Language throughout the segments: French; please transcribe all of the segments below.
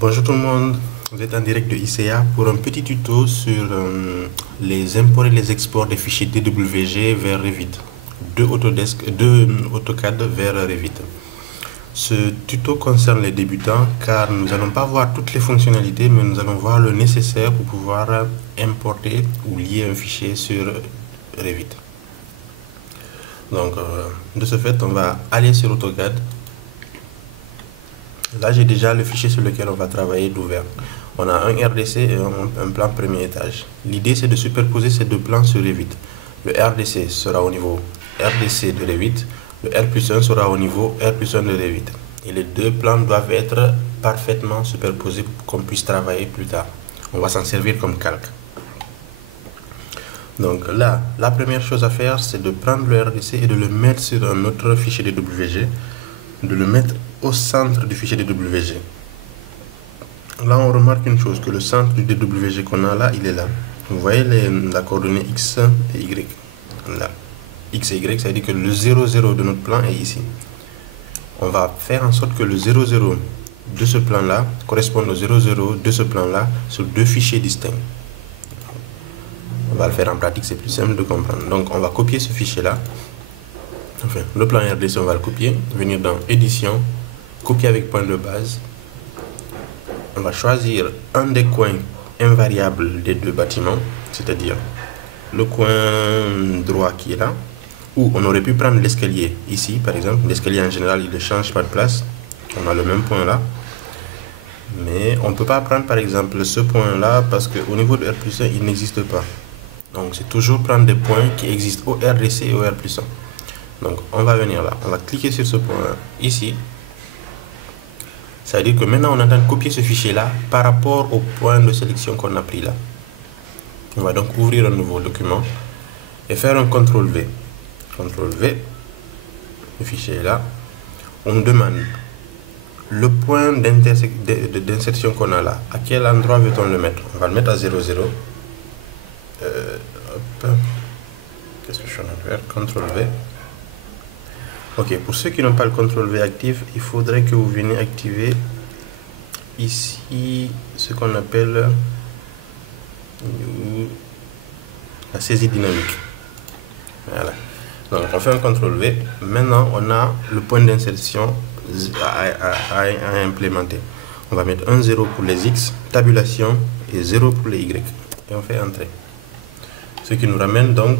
Bonjour tout le monde, vous êtes en direct de ICA pour un petit tuto sur les imports et les exports des fichiers DWG vers Revit, de AutoCAD vers Revit. Ce tuto concerne les débutants car nous n'allons pas voir toutes les fonctionnalités, mais nous allons voir le nécessaire pour pouvoir importer ou lier un fichier sur Revit. Donc de ce fait, on va aller sur AutoCAD. Là, j'ai déjà le fichier sur lequel on va travailler d'ouvert. On a un RDC et un plan premier étage. L'idée, c'est de superposer ces deux plans sur Revit. Le RDC sera au niveau RDC de Revit. Le R+1 sera au niveau R+1 de Revit. Et les deux plans doivent être parfaitement superposés pour qu'on puisse travailler plus tard. On va s'en servir comme calque. Donc là, la première chose à faire, c'est de prendre le RDC et de le mettre sur un autre fichier DWG, de le mettre au centre du fichier DWG. Là, on remarque une chose, que le centre du DWG qu'on a là, il est là. Vous voyez la coordonnée X et Y. Là. X et Y, ça veut dire que le 0,0 de notre plan est ici. On va faire en sorte que le 0,0 de ce plan-là corresponde au 0,0 de ce plan-là sur deux fichiers distincts. On va le faire en pratique, c'est plus simple de comprendre. Donc, on va copier ce fichier-là. Enfin, le plan RDC, on va le copier. Venir dans Édition, copier avec point de base. On va choisir un des coins invariables des deux bâtiments, c'est-à-dire le coin droit qui est là, ou on aurait pu prendre l'escalier ici, par exemple. L'escalier en général, il ne change pas de place. On a le même point là. Mais on ne peut pas prendre, par exemple, ce point-là parce qu'au niveau de R+1, il n'existe pas. Donc, c'est toujours prendre des points qui existent au RDC et au R+1. Donc, on va venir là. On va cliquer sur ce point ici. Ça veut dire que maintenant, on est en train de copier ce fichier-là par rapport au point de sélection qu'on a pris là. On va donc ouvrir un nouveau document et faire un CTRL-V. CTRL-V. Le fichier est là. On demande le point d'insertion qu'on a là. À quel endroit veut-on le mettre? On va le mettre à 0,0. Qu'est-ce que je suis en train de faire? CTRL-V. Ok, pour ceux qui n'ont pas le CTRL-V actif, il faudrait que vous veniez activer ici ce qu'on appelle la saisie dynamique. Voilà. Donc on fait un CTRL-V. Maintenant, on a le point d'insertion à implémenter. On va mettre un 0 pour les X, tabulation, et 0 pour les Y. Et on fait Entrée. Ce qui nous ramène donc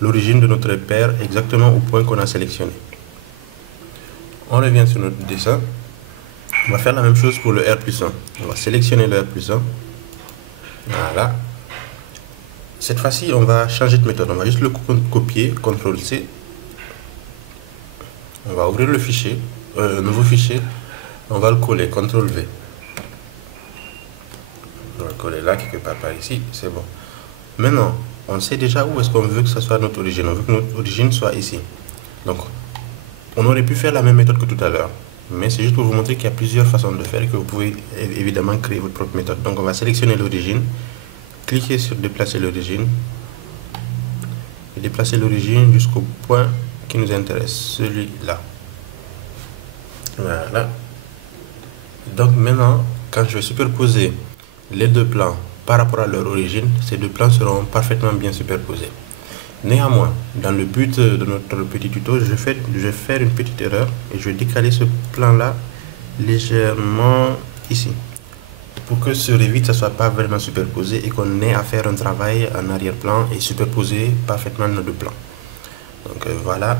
l'origine de notre repère exactement au point qu'on a sélectionné. On revient sur notre dessin. On va faire la même chose pour le R+1. On va sélectionner le R+1. Voilà. Cette fois-ci, on va changer de méthode. On va juste le copier, CTRL-C. On va ouvrir le fichier, un nouveau fichier. On va le coller, CTRL-V. On va le coller là, quelque part par ici. C'est bon. Maintenant, on sait déjà où est-ce qu'on veut que ce soit notre origine. On veut que notre origine soit ici. Donc, on aurait pu faire la même méthode que tout à l'heure. Mais c'est juste pour vous montrer qu'il y a plusieurs façons de faire et que vous pouvez évidemment créer votre propre méthode. Donc, on va sélectionner l'origine. Cliquez sur déplacer l'origine. Et déplacer l'origine jusqu'au point qui nous intéresse. Celui-là. Voilà. Donc, maintenant, quand je vais superposer les deux plans par rapport à leur origine, ces deux plans seront parfaitement bien superposés. Néanmoins, dans le but de notre petit tuto, je vais faire une petite erreur et je vais décaler ce plan-là légèrement ici. Pour que ce Revit ne soit pas vraiment superposé et qu'on ait à faire un travail en arrière-plan et superposer parfaitement nos deux plans. Donc voilà,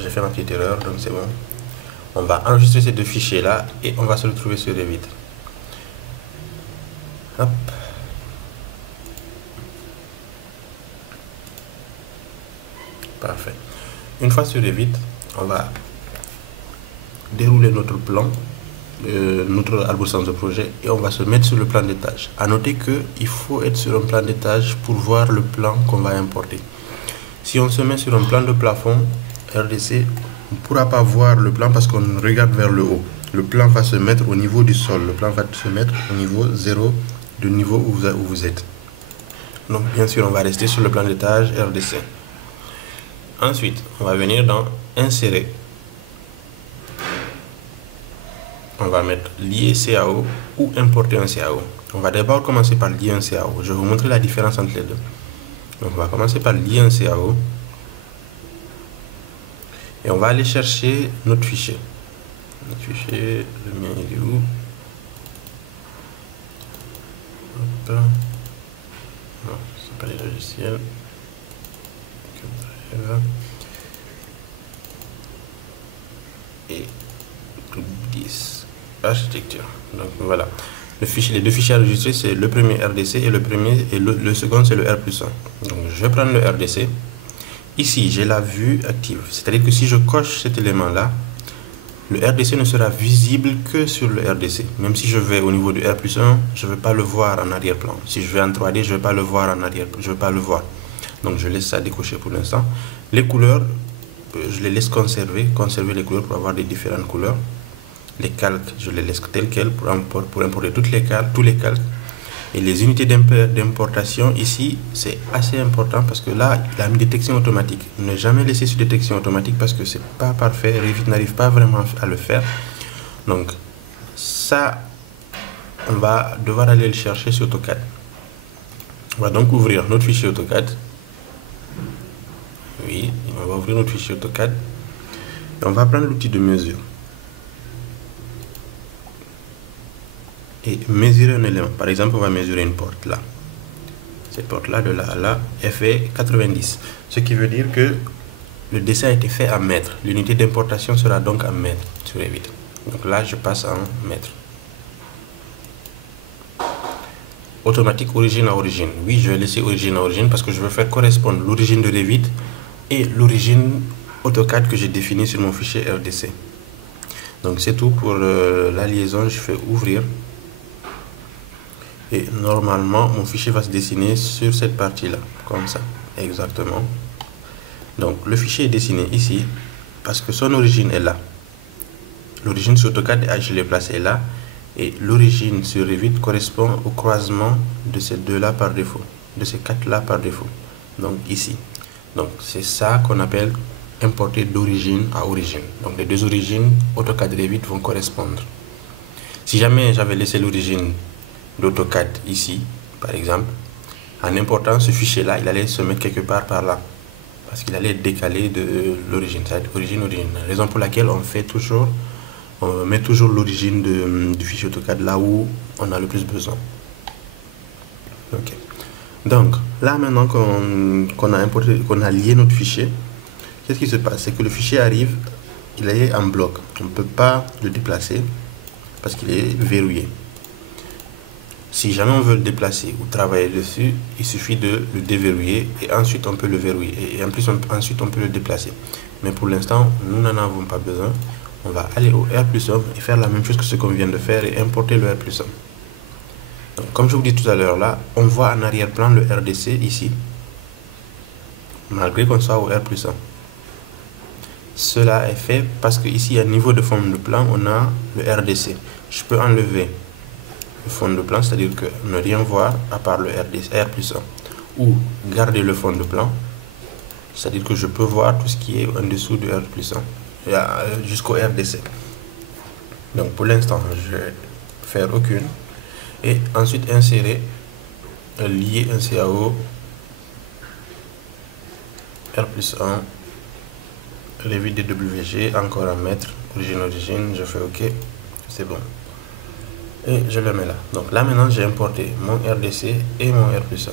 j'ai fait ma petite erreur, donc c'est bon. On va enregistrer ces deux fichiers-là et on va se retrouver sur Revit. Hop. Parfait. Une fois sur Revit, on va dérouler notre plan, notre arborescence de projet, et on va se mettre sur le plan d'étage. À noter qu'il faut être sur un plan d'étage pour voir le plan qu'on va importer. Si on se met sur un plan de plafond, RDC, on ne pourra pas voir le plan parce qu'on regarde vers le haut. Le plan va se mettre au niveau du sol. Le plan va se mettre au niveau 0 du niveau où vous êtes. Donc bien sûr, on va rester sur le plan d'étage RDC. Ensuite, on va venir dans Insérer. on va mettre lier CAO ou importer un CAO. On va d'abord commencer par lier un CAO. Je vais vous montrer la différence entre les deux. Donc on va commencer par lier un CAO. Et on va aller chercher notre fichier. Notre fichier, le mien il est où? Hop. Non, c'est pas les logiciels. Et 10 architecture. Donc voilà. Les deux fichiers enregistrés, c'est le premier RDC et le second c'est le R+1. Donc je vais prendre le RDC. Ici, j'ai la vue active. C'est-à-dire que si je coche cet élément-là, le RDC ne sera visible que sur le RDC. Même si je vais au niveau du R+1, je ne vais pas le voir en arrière-plan. Si je vais en 3D, je ne vais pas le voir en arrière. Je ne vais pas le voir. Donc je laisse ça décoché pour l'instant. Les couleurs, je les laisse conserver les couleurs pour avoir des différentes couleurs. Les calques, je les laisse telles quelles pour importer tous les calques. Et les unités d'importation, ici, c'est assez important parce que là, il a mis détection automatique. Ne jamais laisser sur détection automatique parce que c'est pas parfait. Revit n'arrive pas vraiment à le faire. Donc, ça, on va devoir aller le chercher sur AutoCAD. On va donc ouvrir notre fichier AutoCAD. Oui, on va ouvrir notre fichier AutoCAD. Et on va prendre l'outil de mesure. Et mesurer un élément. Par exemple, on va mesurer une porte là. Cette porte là, de là à là, elle fait 90. Ce qui veut dire que le dessin a été fait en mètres. L'unité d'importation sera donc en mètres sur Revit. Donc là, je passe en mètres. Automatique origine à origine. Oui, je vais laisser origine à origine parce que je veux faire correspondre l'origine de Revit et l'origine AutoCAD que j'ai définie sur mon fichier RDC. Donc c'est tout pour la liaison. Je fais ouvrir. Et normalement, mon fichier va se dessiner sur cette partie-là, comme ça, exactement. Donc, le fichier est dessiné ici, parce que son origine est là. L'origine sur AutoCAD, je l'ai placé là, et l'origine sur Revit correspond au croisement de ces deux-là par défaut, de ces quatre-là par défaut. Donc, ici. Donc, c'est ça qu'on appelle importer d'origine à origine. Donc, les deux origines, AutoCAD et Revit vont correspondre. Si jamais j'avais laissé l'origine d'AutoCAD ici, par exemple, en important ce fichier là, il allait se mettre quelque part par là parce qu'il allait être décalé de l'origine, ça va être origine. Raison pour laquelle on met toujours l'origine du fichier AutoCAD là où on a le plus besoin. Ok. Donc là maintenant qu'on a importé, qu'on a lié notre fichier, qu'est-ce qui se passe? C'est que le fichier arrive, il est en bloc, on ne peut pas le déplacer parce qu'il est verrouillé. Si jamais on veut le déplacer ou travailler dessus, il suffit de le déverrouiller et ensuite on peut le verrouiller. Et en plus, ensuite on peut le déplacer. Mais pour l'instant, nous n'en avons pas besoin. On va aller au R+1 et faire la même chose que ce qu'on vient de faire et importer le R+1. Donc, comme je vous dis tout à l'heure là, on voit en arrière-plan le RDC ici, malgré qu'on soit au R+1. Cela est fait parce que ici, à niveau de forme de plan, on a le RDC. Je peux enlever le fond de plan, c'est-à-dire que ne rien voir à part le R+1, ou garder le fond de plan, c'est-à-dire que je peux voir tout ce qui est en dessous du R+1 jusqu'au RDC. Donc pour l'instant, je vais faire aucune et ensuite insérer, lier un CAO R+1, Revit DWG, encore en mètres, origine, je fais OK, c'est bon. Et je le mets là. Donc là maintenant j'ai importé mon RDC et mon R+1.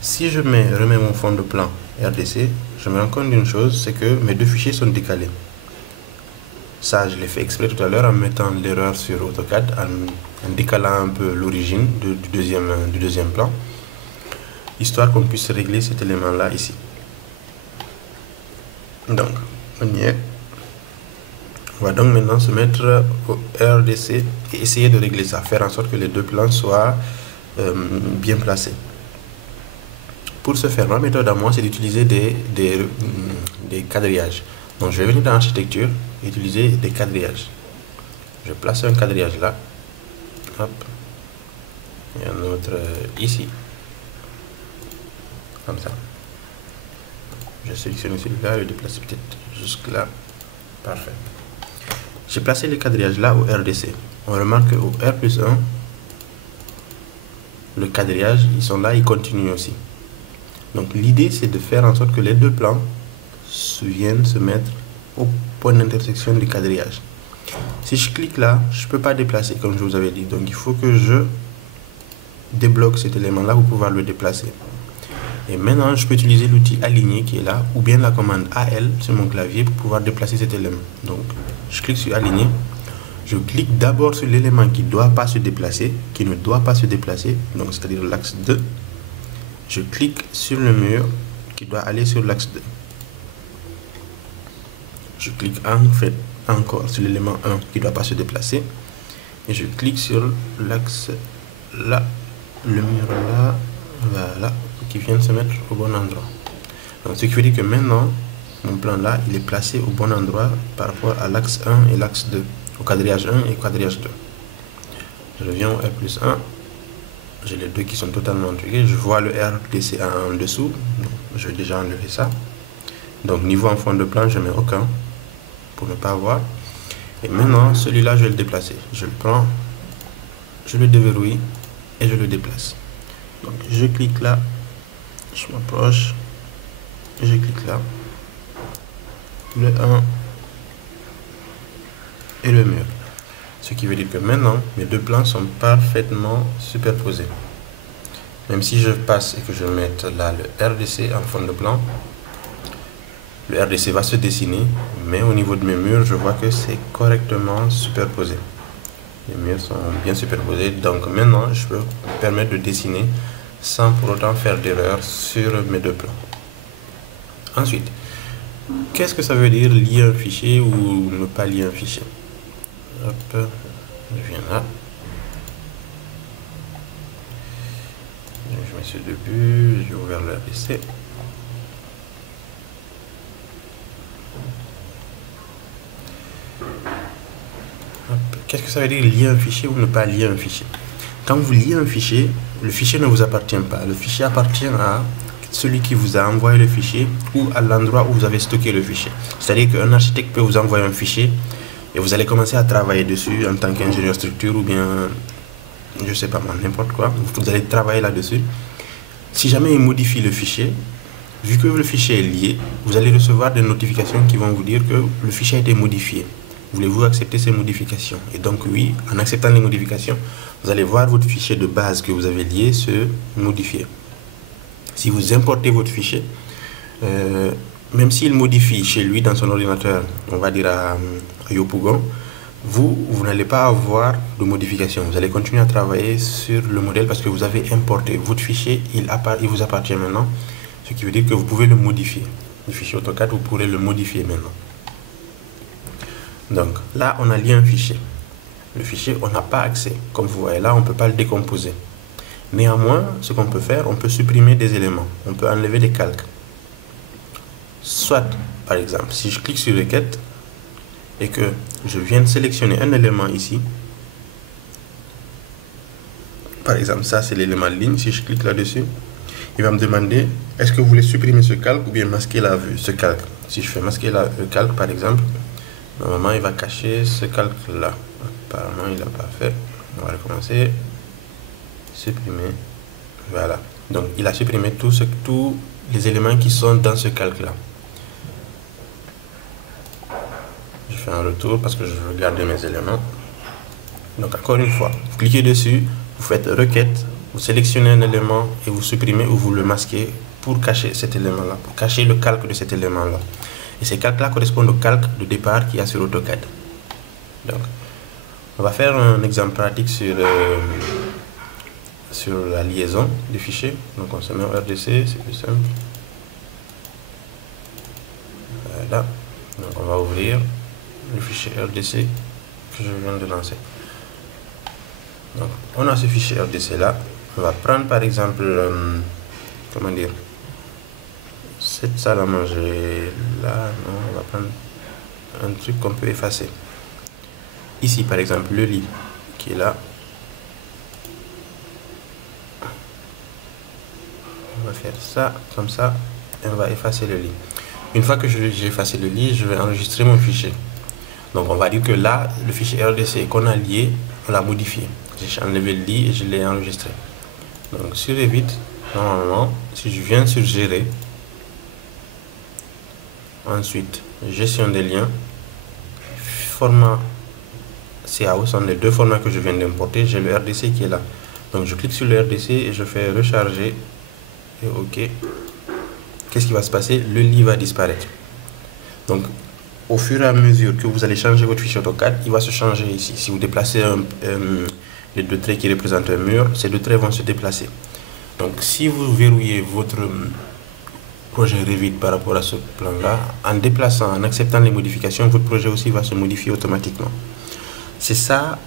Si je remets mon fond de plan RDC, je me rends compte d'une chose, c'est que mes deux fichiers sont décalés. Ça, je l'ai fait exprès tout à l'heure en mettant l'erreur sur AutoCAD, en décalant un peu l'origine du deuxième plan, histoire qu'on puisse régler cet élément-là ici. Donc, on y est. On va donc maintenant se mettre au RDC et essayer de régler ça, faire en sorte que les deux plans soient bien placés. Pour ce faire, ma méthode à moi, c'est d'utiliser des quadrillages. Donc je vais venir dans l'architecture et utiliser des quadrillages. Je place un quadrillage là. Hop. Et un autre ici. Comme ça. Je sélectionne celui-là et le déplacer peut-être jusque là. Parfait. J'ai placé les quadrillages là au RDC. On remarque qu'au R+1, le quadrillage, ils sont là, ils continuent aussi. Donc l'idée, c'est de faire en sorte que les deux plans viennent se mettre au point d'intersection du quadrillage. Si je clique là, je ne peux pas déplacer, comme je vous avais dit. Donc il faut que je débloque cet élément-là pour pouvoir le déplacer. Et maintenant, je peux utiliser l'outil aligner qui est là, ou bien la commande AL sur mon clavier pour pouvoir déplacer cet élément. Donc, je clique sur aligner. Je clique d'abord sur l'élément qui ne doit pas se déplacer, donc c'est-à-dire l'axe 2. Je clique sur le mur qui doit aller sur l'axe 2. Je clique en fait encore sur l'élément 1 qui ne doit pas se déplacer. Et je clique sur l'axe là, le mur là, voilà, qui vient de se mettre au bon endroit. Donc, ce qui veut dire que maintenant, mon plan là, il est placé au bon endroit par rapport à l'axe 1 et l'axe 2, au quadrillage 1 et au quadrillage 2. Je reviens au R+1, j'ai les deux qui sont totalement intégrés, je vois le RDC en dessous, donc je vais déjà enlever ça. Donc niveau en fond de plan, je mets aucun pour ne pas voir. Et maintenant, celui-là, je vais le déplacer. Je le prends, je le déverrouille et je le déplace. Donc je clique là, je m'approche, je clique là, le 1 et le mur. Ce qui veut dire que maintenant, mes deux plans sont parfaitement superposés. Même si je passe et que je mette là le RDC en fond de plan, le RDC va se dessiner, mais au niveau de mes murs, je vois que c'est correctement superposé. Les murs sont bien superposés, donc maintenant, je peux me permettre de dessiner sans pour autant faire d'erreur sur mes deux plans. Ensuite, qu'est-ce que ça veut dire lier un fichier ou ne pas lier un fichier? Hop, je viens là. Je mets ce début, j'ai ouvert le RDC. Qu'est-ce que ça veut dire lier un fichier ou ne pas lier un fichier? Quand vous liez un fichier, le fichier ne vous appartient pas. Le fichier appartient à celui qui vous a envoyé le fichier ou à l'endroit où vous avez stocké le fichier. C'est-à-dire qu'un architecte peut vous envoyer un fichier et vous allez commencer à travailler dessus en tant qu'ingénieur structure ou bien, je sais pas moi, n'importe quoi. Vous allez travailler là-dessus. Si jamais il modifie le fichier, vu que le fichier est lié, vous allez recevoir des notifications qui vont vous dire que le fichier a été modifié. Voulez-vous accepter ces modifications? Et donc oui, en acceptant les modifications, vous allez voir votre fichier de base que vous avez lié se modifier. Si vous importez votre fichier, même s'il modifie chez lui dans son ordinateur, on va dire à Yopougon, vous n'allez pas avoir de modification. Vous allez continuer à travailler sur le modèle parce que vous avez importé. Votre fichier, il vous appartient maintenant, ce qui veut dire que vous pouvez le modifier. Le fichier AutoCAD, vous pourrez le modifier maintenant. Donc là, on a lié un fichier. Le fichier, on n'a pas accès. Comme vous voyez là, on ne peut pas le décomposer. Néanmoins, ce qu'on peut faire, on peut supprimer des éléments. On peut enlever des calques. Soit, par exemple, si je clique sur requête et que je viens de sélectionner un élément ici, par exemple, ça c'est l'élément ligne. Si je clique là-dessus, il va me demander est-ce que vous voulez supprimer ce calque ou bien masquer la vue, ce calque. Si je fais masquer le calque, par exemple, normalement, il va cacher ce calque-là. Apparemment, il n'a pas fait. On va recommencer. Supprimer. Voilà. Donc, il a supprimé tous les éléments qui sont dans ce calque-là. Je fais un retour parce que je veux garder mes éléments. Donc, encore une fois, vous cliquez dessus, vous faites requête, vous sélectionnez un élément et vous supprimez ou vous le masquez pour cacher cet élément-là, pour cacher le calque de cet élément-là. Et ces calques-là correspondent au calque de départ qu'il y a sur AutoCAD. Donc, on va faire un exemple pratique sur la liaison du fichier. Donc, on se met au RDC, c'est plus simple. Voilà. Donc, on va ouvrir le fichier RDC que je viens de lancer. Donc, on a ce fichier RDC-là. On va prendre par exemple, comment dire, cette salle à manger là, non, on va prendre un truc qu'on peut effacer. Ici par exemple le lit qui est là, on va faire ça comme ça et on va effacer le lit. Une fois que j'ai effacé le lit, je vais enregistrer mon fichier. Donc on va dire que là, le fichier RDC qu'on a lié, on l'a modifié. J'ai enlevé le lit et je l'ai enregistré. Donc sur Revit, normalement, si je viens sur gérer, ensuite gestion des liens, format CAO sont les deux formats que je viens d'importer. J'ai le RDC qui est là. Donc je clique sur le RDC et je fais recharger et OK. Qu'est-ce qui va se passer? Le lit va disparaître. Donc au fur et à mesure que vous allez changer votre fichier AutoCAD, il va se changer ici. Si vous déplacez les deux traits qui représentent un mur, ces deux traits vont se déplacer. Donc si vous verrouillez votre projet Revit par rapport à ce plan-là, en déplaçant, en acceptant les modifications, votre projet aussi va se modifier automatiquement. C'est ça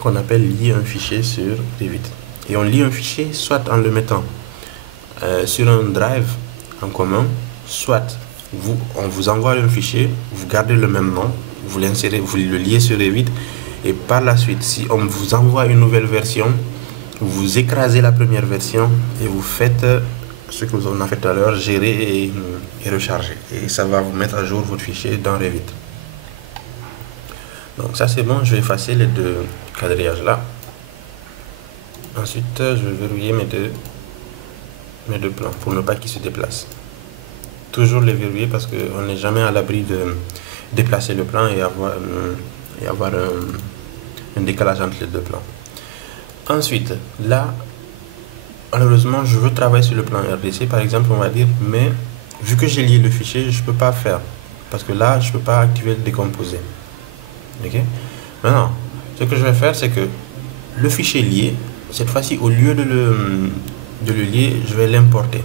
qu'on appelle lier un fichier sur Revit. Et on lie un fichier soit en le mettant sur un drive en commun, soit on vous envoie un fichier, vous gardez le même nom, vous l'insérez, vous le liez sur Revit, et par la suite, si on vous envoie une nouvelle version, vous écrasez la première version et vous faites ce que on a fait tout à l'heure, gérer et recharger. Et ça va vous mettre à jour votre fichier dans Revit. Donc ça c'est bon, je vais effacer les deux quadrillages là. Ensuite, je vais verrouiller mes deux plans pour ne pas qu'ils se déplacent. Toujours les verrouiller parce qu'on n'est jamais à l'abri de déplacer le plan et avoir un décalage entre les deux plans. Ensuite, là, malheureusement, je veux travailler sur le plan RDC, par exemple, on va dire, mais vu que j'ai lié le fichier, je ne peux pas faire. Parce que là, je ne peux pas activer le décomposer. Ok? Maintenant, ce que je vais faire, c'est que le fichier lié, cette fois-ci, au lieu de le lier, je vais l'importer.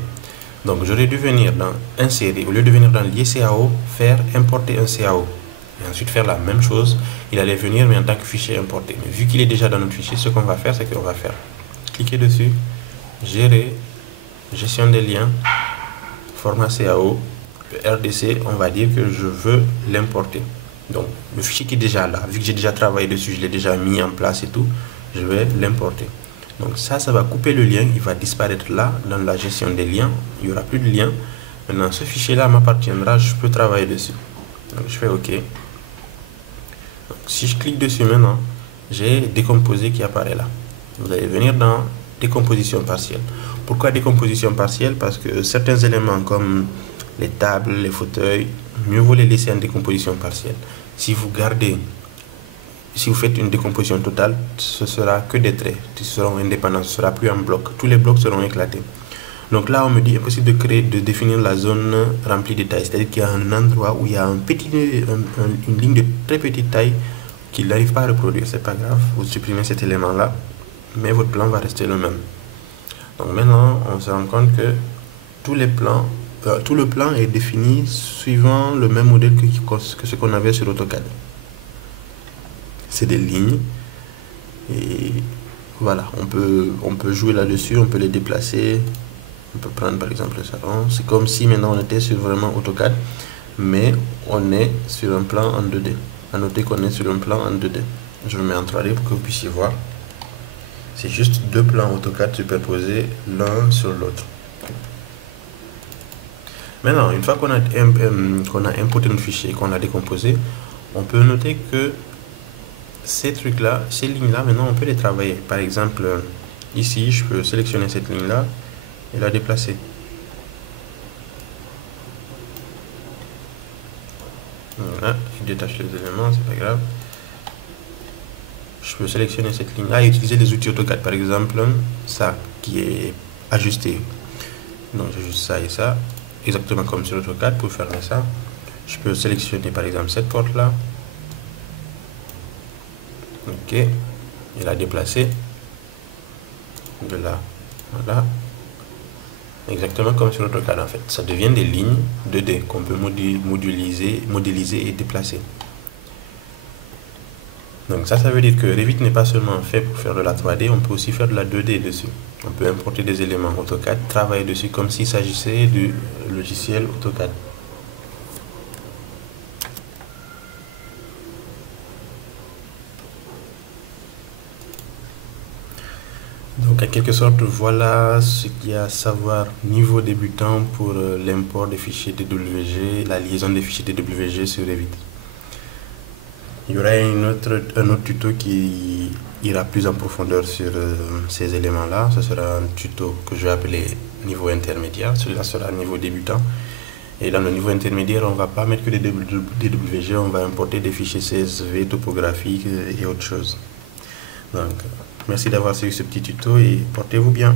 Donc, j'aurais dû venir dans insérer, au lieu de venir dans lier CAO, faire importer un CAO. Et ensuite faire la même chose, il allait venir, mais en tant que fichier importé. Mais vu qu'il est déjà dans notre fichier, ce qu'on va faire, c'est qu'on va faire cliquer dessus, gérer, gestion des liens, format CAO, le RDC, on va dire que je veux l'importer. Donc, le fichier qui est déjà là, vu que j'ai déjà travaillé dessus, je l'ai déjà mis en place et tout, je vais l'importer. Donc ça va couper le lien, il va disparaître là, dans la gestion des liens, il n'y aura plus de lien. Maintenant, ce fichier-là m'appartiendra, je peux travailler dessus. Donc je fais OK. Donc, si je clique dessus maintenant, j'ai décomposé qui apparaît là. Vous allez venir dans décomposition partielle. Pourquoi décomposition partielle? Parce que certains éléments comme les tables, les fauteuils, mieux vaut les laisser en décomposition partielle. Si vous faites une décomposition totale, ce sera que des traits qui seront indépendants, ce ne sera plus en bloc. Tous les blocs seront éclatés. Donc là, on me dit impossible de définir la zone remplie de taille. C'est-à-dire qu'il y a un endroit où il y a une ligne de très petite taille qu'il n'arrive pas à reproduire. C'est pas grave, vous supprimez cet élément-là, mais votre plan va rester le même. Donc maintenant, on se rend compte que tout le plan est défini suivant le même modèle que ce qu'on avait sur AutoCAD. C'est des lignes et voilà, on peut jouer là-dessus, on peut les déplacer. On peut prendre par exemple le salon. C'est comme si maintenant on était sur vraiment AutoCAD, mais on est sur un plan en 2D. À noter qu'on est sur un plan en 2D. Je le mets en 3D pour que vous puissiez voir. C'est juste deux plans AutoCAD superposés l'un sur l'autre. Maintenant, une fois qu'on a importé notre fichier et qu'on l'a décomposé, on peut noter que ces trucs-là, ces lignes-là, maintenant on peut les travailler. Par exemple, ici, je peux sélectionner cette ligne-là et la déplacer. Voilà, il détache les éléments, c'est pas grave. Je peux sélectionner cette ligne-là et utiliser les outils AutoCAD. Par exemple, ça qui est ajusté. Donc j'ajuste ça et ça, exactement comme sur AutoCAD pour faire ça. Je peux sélectionner par exemple cette porte-là. Ok, et la déplacer de là, voilà. Exactement comme sur AutoCAD en fait. Ça devient des lignes 2D qu'on peut modéliser et déplacer. Donc ça veut dire que Revit n'est pas seulement fait pour faire de la 3D, on peut aussi faire de la 2D dessus. On peut importer des éléments AutoCAD, travailler dessus comme s'il s'agissait du logiciel AutoCAD. Donc en quelque sorte, voilà ce qu'il y a à savoir niveau débutant pour l'import des fichiers DWG, la liaison des fichiers DWG sur Revit. Il y aura un autre tuto qui ira plus en profondeur sur ces éléments-là. Ce sera un tuto que je vais appeler niveau intermédiaire. Celui-là sera niveau débutant. Et dans le niveau intermédiaire, on ne va pas mettre que des DWG, on va importer des fichiers CSV, topographiques et autres choses. Donc, merci d'avoir suivi ce petit tuto et portez-vous bien.